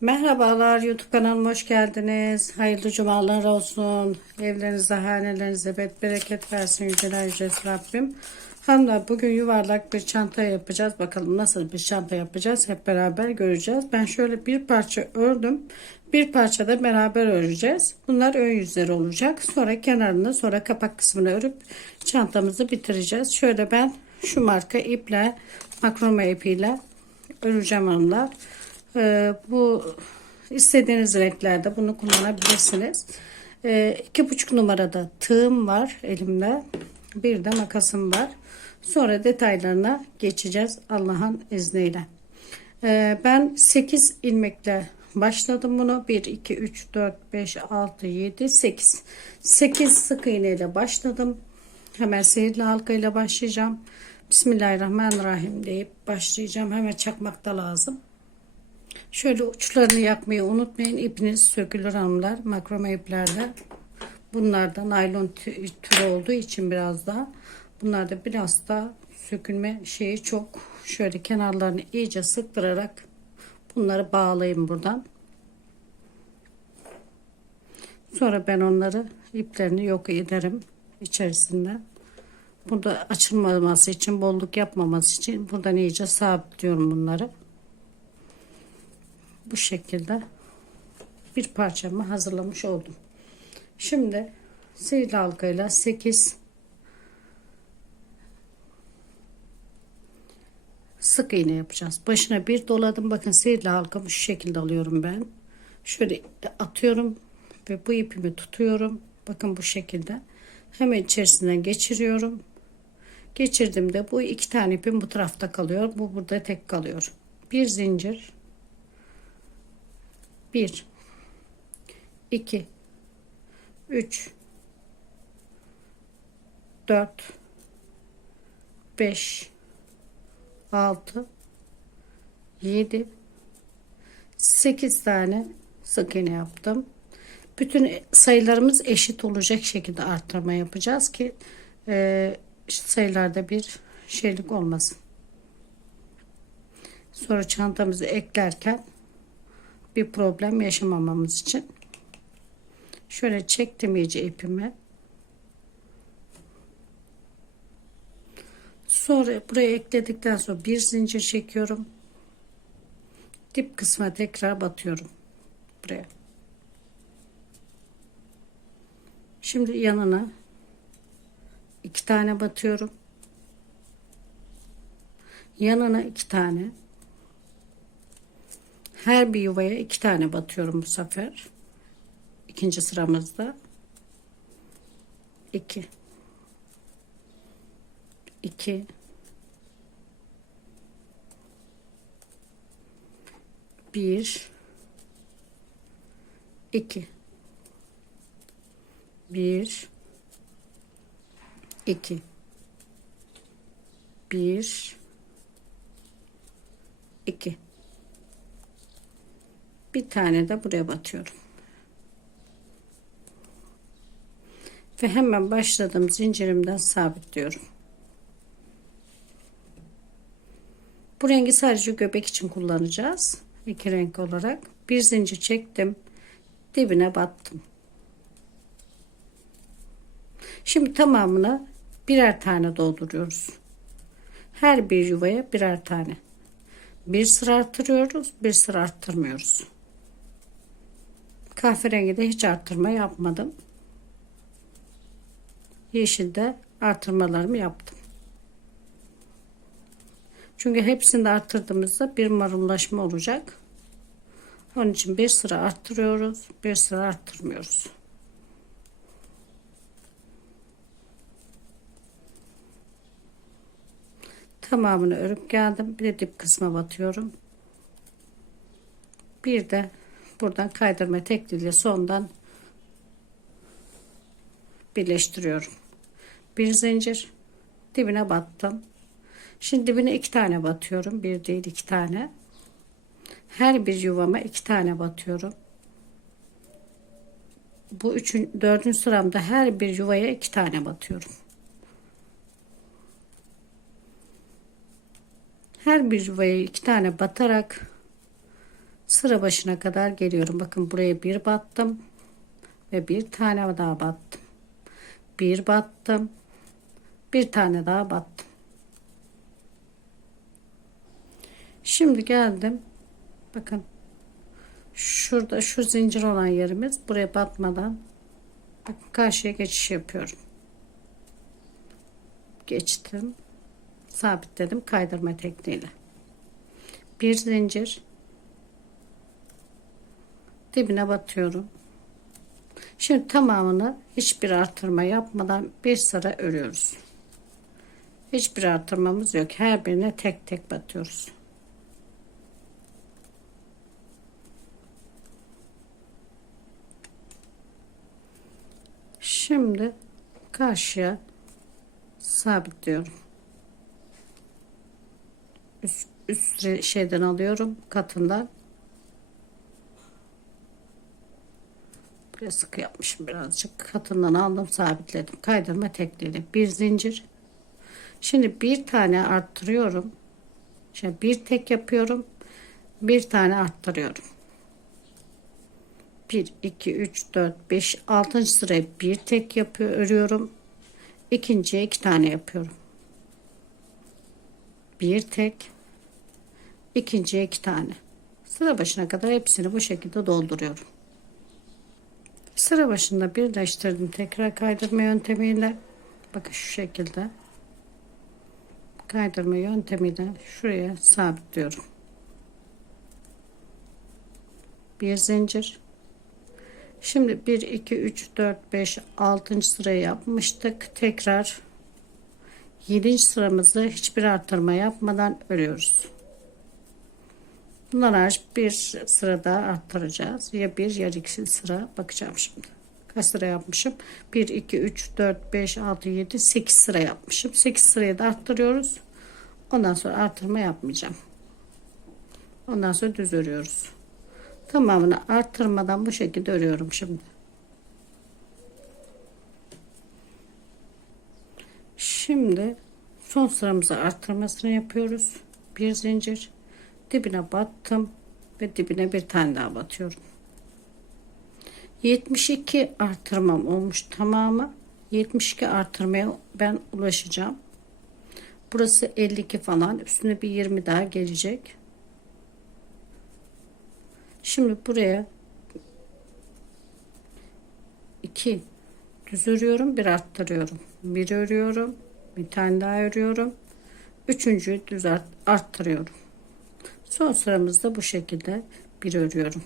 Merhabalar YouTube kanalıma hoş geldiniz. Hayırlı cumalar olsun. Evlerinizde, hanelerinizde bet bereket versin yüceler yücesi Rabbim. Hanımlar bugün yuvarlak bir çanta yapacağız. Bakalım nasıl bir çanta yapacağız hep beraber göreceğiz. Ben şöyle bir parça ördüm. Bir parça da beraber öreceğiz. Bunlar ön yüzleri olacak. Sonra kenarını sonra kapak kısmını örüp çantamızı bitireceğiz. Şöyle ben şu marka iple makrome ipiyle öreceğim hanımlar. Ee, bu istediğiniz renklerde bunu kullanabilirsiniz. Ee, iki buçuk numarada tığım var elimde. Bir de makasım var. Sonra detaylarına geçeceğiz Allah'ın izniyle. Ee, ben 8 ilmekle başladım bunu. 1, 2, 3, 4, 5, 6, 7, 8. 8 sık iğne ile başladım. Hemen sihirli halka ile başlayacağım. Bismillahirrahmanirrahim deyip başlayacağım. Hemen çakmak da lazım. Şöyle uçlarını yakmayı unutmayın. İpiniz sökülür hanımlar. Makrome iplerle. Bunlar da naylon türü olduğu için biraz daha. Bunlar da biraz da sökülme şeyi çok. Şöyle kenarlarını iyice sıktırarak bunları bağlayayım buradan. Sonra ben onları iplerini yok ederim içerisinden. Burada açılmaması için, bolluk yapmaması için buradan iyice sabitliyorum bunları bu şekilde bir parçamı hazırlamış oldum. Şimdi sihirli halkayla 8 sık iğne yapacağız. Başına bir doladım. Bakın sihirli halkamı şu şekilde alıyorum ben. Şöyle atıyorum ve bu ipimi tutuyorum. Bakın bu şekilde. Hemen içerisinden geçiriyorum. Geçirdiğimde bu iki tane ipim bu tarafta kalıyor. Bu burada tek kalıyor. Bir zincir 1 2 3 4 5 6 7 8 tane sık iğne yaptım. Bütün sayılarımız eşit olacak şekilde arttırma yapacağız ki e, sayılarda bir şeylik olmasın. Sonra çantamızı eklerken bir problem yaşamamamız için. Şöyle çektim iyice ipimi. Sonra buraya ekledikten sonra bir zincir çekiyorum. Dip kısma tekrar batıyorum buraya. Şimdi yanına iki tane batıyorum. Yanına iki tane her bir yuvaya iki tane batıyorum bu sefer. İkinci sıramızda. iki, iki, bir, iki, bir, iki, bir, iki. Bir tane de buraya batıyorum. Ve hemen başladığım zincirimden sabitliyorum. Bu rengi sadece göbek için kullanacağız. İki renk olarak. Bir zincir çektim. Dibine battım. Şimdi tamamına birer tane dolduruyoruz. Her bir yuvaya birer tane. Bir sıra arttırıyoruz, bir sıra arttırmıyoruz. Kahverengi de hiç arttırma yapmadım. Yeşilde artırmalarımı yaptım. Çünkü hepsini de arttırdığımızda bir marullaşma olacak. Onun için bir sıra arttırıyoruz, bir sıra arttırmıyoruz. Tamamını örüp geldim. Bir de dip kısma batıyorum. Bir de buradan kaydırma tekliyle sondan birleştiriyorum. Bir zincir dibine battım. Şimdi dibine iki tane batıyorum. Bir değil iki tane. Her bir yuvama iki tane batıyorum. Bu üçün, dördüncü sıramda her bir yuvaya iki tane batıyorum. Her bir yuvaya iki tane batarak sıra başına kadar geliyorum. Bakın buraya bir battım ve bir tane daha battım. Bir battım. Bir tane daha battım. Şimdi geldim. Bakın şurada şu zincir olan yerimiz buraya batmadan bakın karşıya geçiş yapıyorum. Geçtim. Sabitledim kaydırma tekniğiyle. Bir zincir dibine batıyorum. Şimdi tamamını hiçbir artırma yapmadan bir sıra örüyoruz. Hiçbir artırmamız yok. Her birine tek tek batıyoruz. Şimdi karşıya sabitliyorum. Üst, üst şeyden alıyorum katından. Buraya sıkı yapmışım birazcık. Katından aldım sabitledim. Kaydırma tekniğiyle bir zincir. Şimdi bir tane arttırıyorum. Şimdi bir tek yapıyorum. Bir tane arttırıyorum. 1, 2, 3, 4, 5, 6. sıraya bir tek yapıyor, örüyorum. İkinciye iki tane yapıyorum. Bir tek. ikinciye iki tane. Sıra başına kadar hepsini bu şekilde dolduruyorum. Sıra başında birleştirdim. Tekrar kaydırma yöntemiyle. Bakın şu şekilde. Kaydırma yöntemiyle şuraya sabitliyorum. Bir zincir Şimdi 1, 2, 3, 4, 5, 6. sırayı yapmıştık. Tekrar 7. sıramızı hiçbir artırma yapmadan örüyoruz. Bunlar hariç bir sıra daha arttıracağız. Ya bir ya iki sıra bakacağım şimdi. Kaç sıra yapmışım? 1, 2, 3, 4, 5, 6, 7, 8 sıra yapmışım. 8 sırayı da arttırıyoruz. Ondan sonra artırma yapmayacağım. Ondan sonra düz örüyoruz. Tamamını arttırmadan bu şekilde örüyorum şimdi. Şimdi son sıramızı arttırmasını yapıyoruz. Bir zincir dibine battım ve dibine bir tane daha batıyorum. 72 artırmam olmuş tamamı. 72 artırmaya ben ulaşacağım. Burası 52 falan. Üstüne bir 20 daha gelecek. Şimdi buraya iki düz örüyorum, bir arttırıyorum. Bir örüyorum, bir tane daha örüyorum. Üçüncüyü düz arttırıyorum. Son sıramızda bu şekilde bir örüyorum.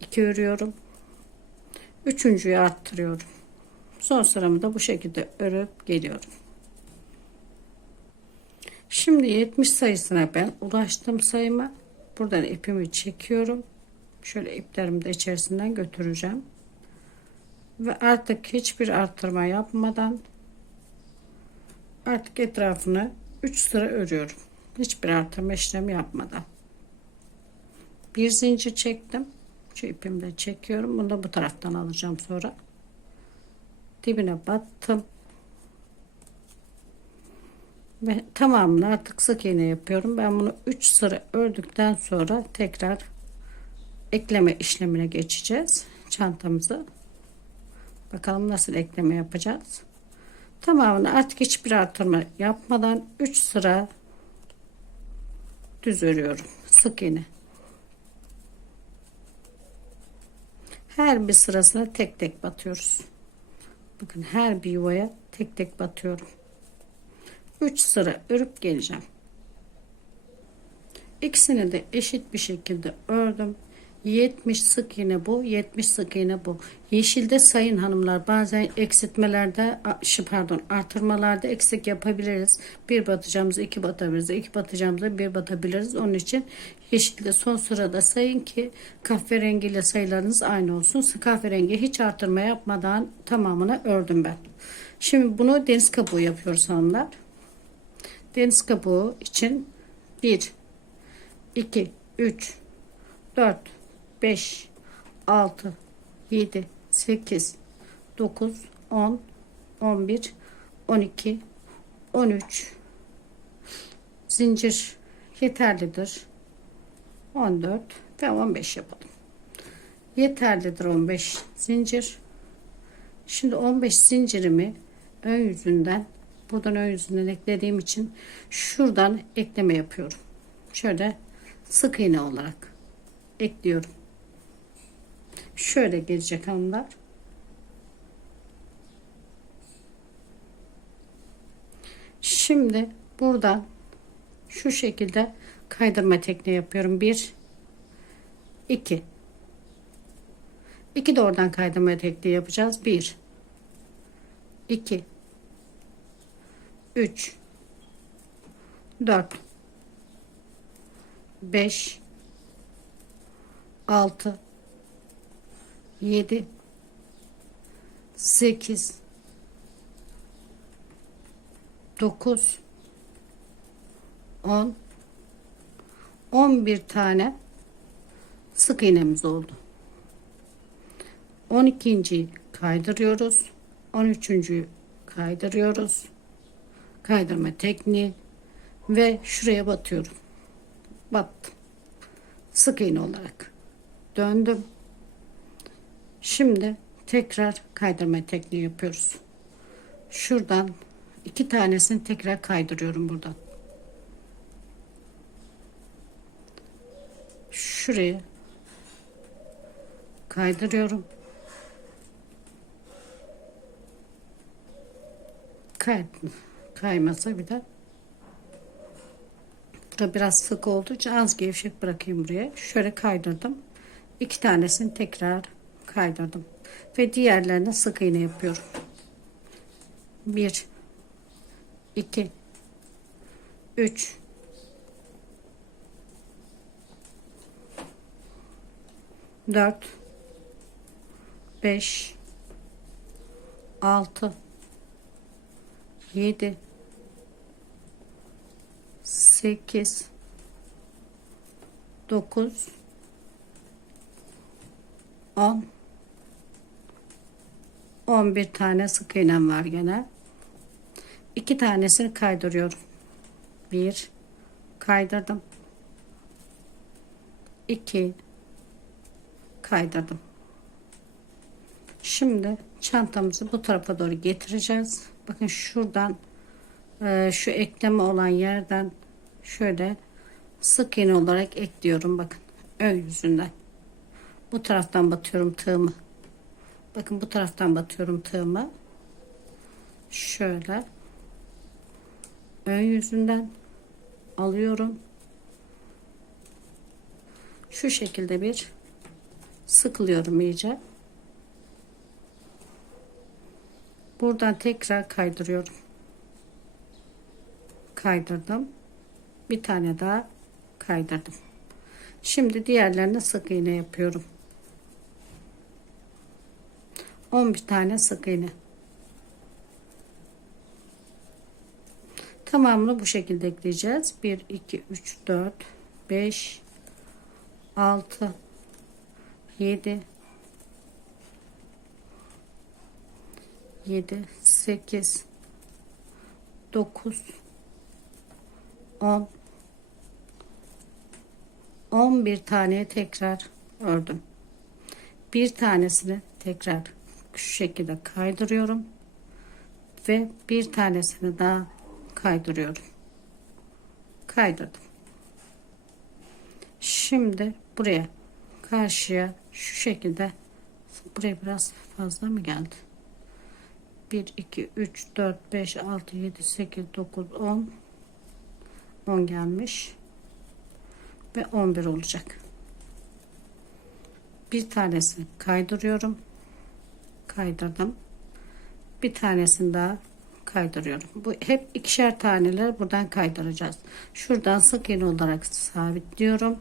iki örüyorum. Üçüncüyü arttırıyorum. Son sıramı da bu şekilde örüp geliyorum. Şimdi 70 sayısına ben ulaştım sayıma. Buradan ipimi çekiyorum. Şöyle iplerimi de içerisinden götüreceğim. Ve artık hiçbir arttırma yapmadan artık etrafını 3 sıra örüyorum. Hiçbir artırma işlemi yapmadan. Bir zincir çektim. Şu ipimi de çekiyorum. Bunu da bu taraftan alacağım sonra. Dibine battım. Ve tamamını artık sık iğne yapıyorum. Ben bunu 3 sıra ördükten sonra tekrar ekleme işlemine geçeceğiz. Çantamızı. Bakalım nasıl ekleme yapacağız. Tamamını artık hiçbir artırma yapmadan 3 sıra düz örüyorum. Sık iğne. Her bir sırasına tek tek batıyoruz. Bakın her bir yuvaya tek tek batıyorum. 3 sıra örüp geleceğim. İkisini de eşit bir şekilde ördüm. 70 sık iğne bu 70 sık iğne bu. Yeşilde sayın hanımlar bazen eksiltmelerde pardon artırmalarda eksik yapabiliriz. Bir batacağımızı iki batabiliriz iki batacağımızı bir batabiliriz. Onun için yeşilde son sırada sayın ki kahverengiyle sayılarınız aynı olsun. Kahverengi hiç artırma yapmadan tamamını ördüm ben. Şimdi bunu deniz kabuğu yapıyoruz hanımlar. Deniz kabuğu için 1 2 3 4 5 6 7 8 9 10 11 12 13 zincir yeterlidir 14 ve 15 yapalım. Yeterlidir 15 zincir. Şimdi 15 zincirimi ön yüzünden buradan ön yüzünden eklediğim için şuradan ekleme yapıyorum. Şöyle sık iğne olarak ekliyorum. Şöyle gelecek hanımlar. Şimdi buradan şu şekilde kaydırma tekniği yapıyorum. 1 2 2 de oradan kaydırma tekniği yapacağız. 1 2 3 4 5 6 7 8 9 10 11 tane sık iğnemiz oldu. 12. kaydırıyoruz. 13. kaydırıyoruz. Kaydırma tekniği ve şuraya batıyorum. Battım. Sık iğne olarak döndüm. Şimdi tekrar kaydırma tekniği yapıyoruz. Şuradan iki tanesini tekrar kaydırıyorum buradan. Şuraya kaydırıyorum. Kay, kaymasa bir de Burada biraz sık olduğu için az gevşek bırakayım buraya. Şöyle kaydırdım. İki tanesini tekrar kaydırdım. Ve diğerlerine sık iğne yapıyorum. Bir, iki, üç, dört, beş, altı, yedi, sekiz, dokuz, on, on bir tane sık iğnem var gene. İki tanesini kaydırıyorum. Bir, kaydırdım. İki, kaydırdım. Şimdi çantamızı bu tarafa doğru getireceğiz. Bakın şuradan e, şu ekleme olan yerden şöyle sık iğne olarak ekliyorum. Bakın ön yüzünden. Bu taraftan batıyorum tığımı. Bakın bu taraftan batıyorum tığımı. Şöyle ön yüzünden alıyorum. Şu şekilde bir sıkılıyorum iyice. Buradan tekrar kaydırıyorum. Kaydırdım. Bir tane daha kaydırdım. Şimdi diğerlerine sık iğne yapıyorum. 11 tane sık iğne. Tamamını bu şekilde ekleyeceğiz. 1 2 3 4 5 6 7 7 8 9 10 11 tane tekrar ördüm. Bir tanesini tekrar şu şekilde kaydırıyorum ve bir tanesini daha kaydırıyorum. Kaydırdım. Şimdi buraya karşıya şu şekilde buraya biraz fazla mı geldi? 1 2 3 4 5 6 7 8 9 10 10 gelmiş ve 11 olacak. Bir tanesini kaydırıyorum. Kaydırdım. Bir tanesini daha kaydırıyorum. Bu hep ikişer taneler buradan kaydıracağız. Şuradan sık iğne olarak sabitliyorum.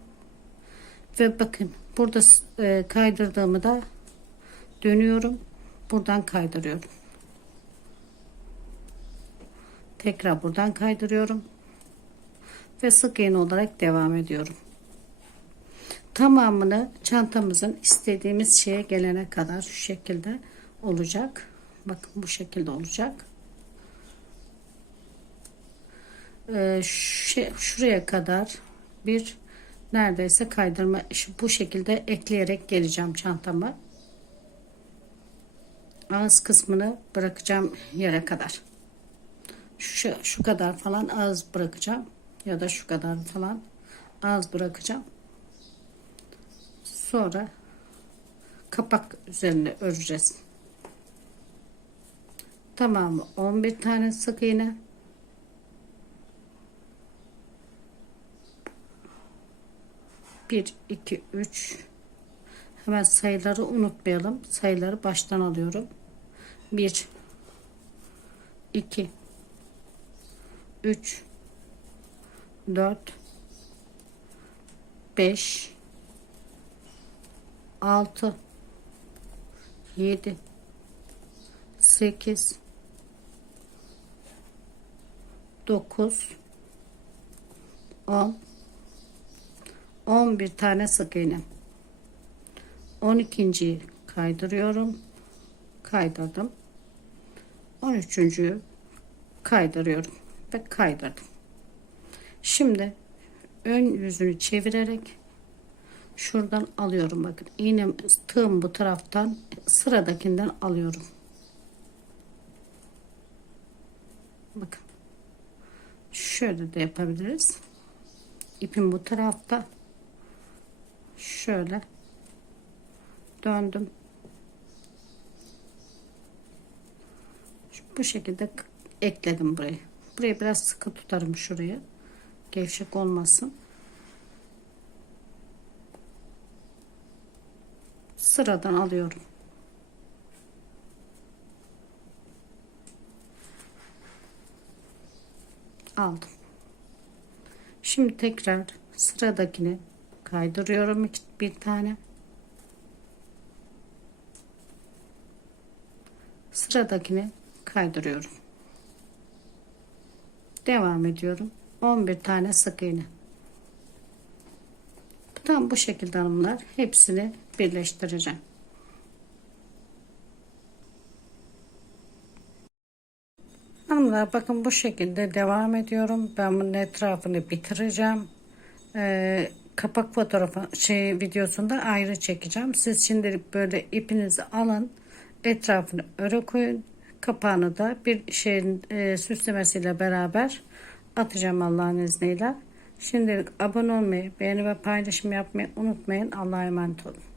Ve bakın burada e, kaydırdığımı da dönüyorum. Buradan kaydırıyorum. Tekrar buradan kaydırıyorum. Ve sık iğne olarak devam ediyorum. Tamamını çantamızın istediğimiz şeye gelene kadar şu şekilde olacak. Bakın bu şekilde olacak. Ee, şuraya kadar bir neredeyse kaydırma bu şekilde ekleyerek geleceğim çantama. Ağız kısmını bırakacağım yere kadar. Şu, şu kadar falan ağız bırakacağım. Ya da şu kadar falan ağız bırakacağım. Sonra kapak üzerine öreceğiz. Tamamı 11 tane sık iğne. Bir, iki, üç. Hemen sayıları unutmayalım. Sayıları baştan alıyorum. Bir, iki, üç, dört, beş, altı, yedi, sekiz, dokuz, on, 11 tane sık iğne. 12.yi kaydırıyorum. Kaydırdım. 13.yü kaydırıyorum ve kaydırdım. Şimdi ön yüzünü çevirerek şuradan alıyorum bakın. İğnem tığım bu taraftan sıradakinden alıyorum. Bakın. Şöyle de yapabiliriz. İpim bu tarafta. Şöyle döndüm. Bu şekilde ekledim burayı. Burayı biraz sıkı tutarım şuraya. Gevşek olmasın. Sıradan alıyorum. Aldım. Şimdi tekrar sıradakini kaydırıyorum bir tane. Sıradakini kaydırıyorum. Devam ediyorum. 11 tane sık iğne. Tam bu şekilde hanımlar hepsini birleştireceğim. Hanımlar bakın bu şekilde devam ediyorum. Ben bunun etrafını bitireceğim. Ee, kapak fotoğrafı şey videosunda ayrı çekeceğim. Siz şimdi böyle ipinizi alın. Etrafını öre koyun. Kapağını da bir şeyin e, süslemesiyle beraber atacağım Allah'ın izniyle. Şimdi abone olmayı, beğeni ve paylaşım yapmayı unutmayın. Allah'a emanet olun.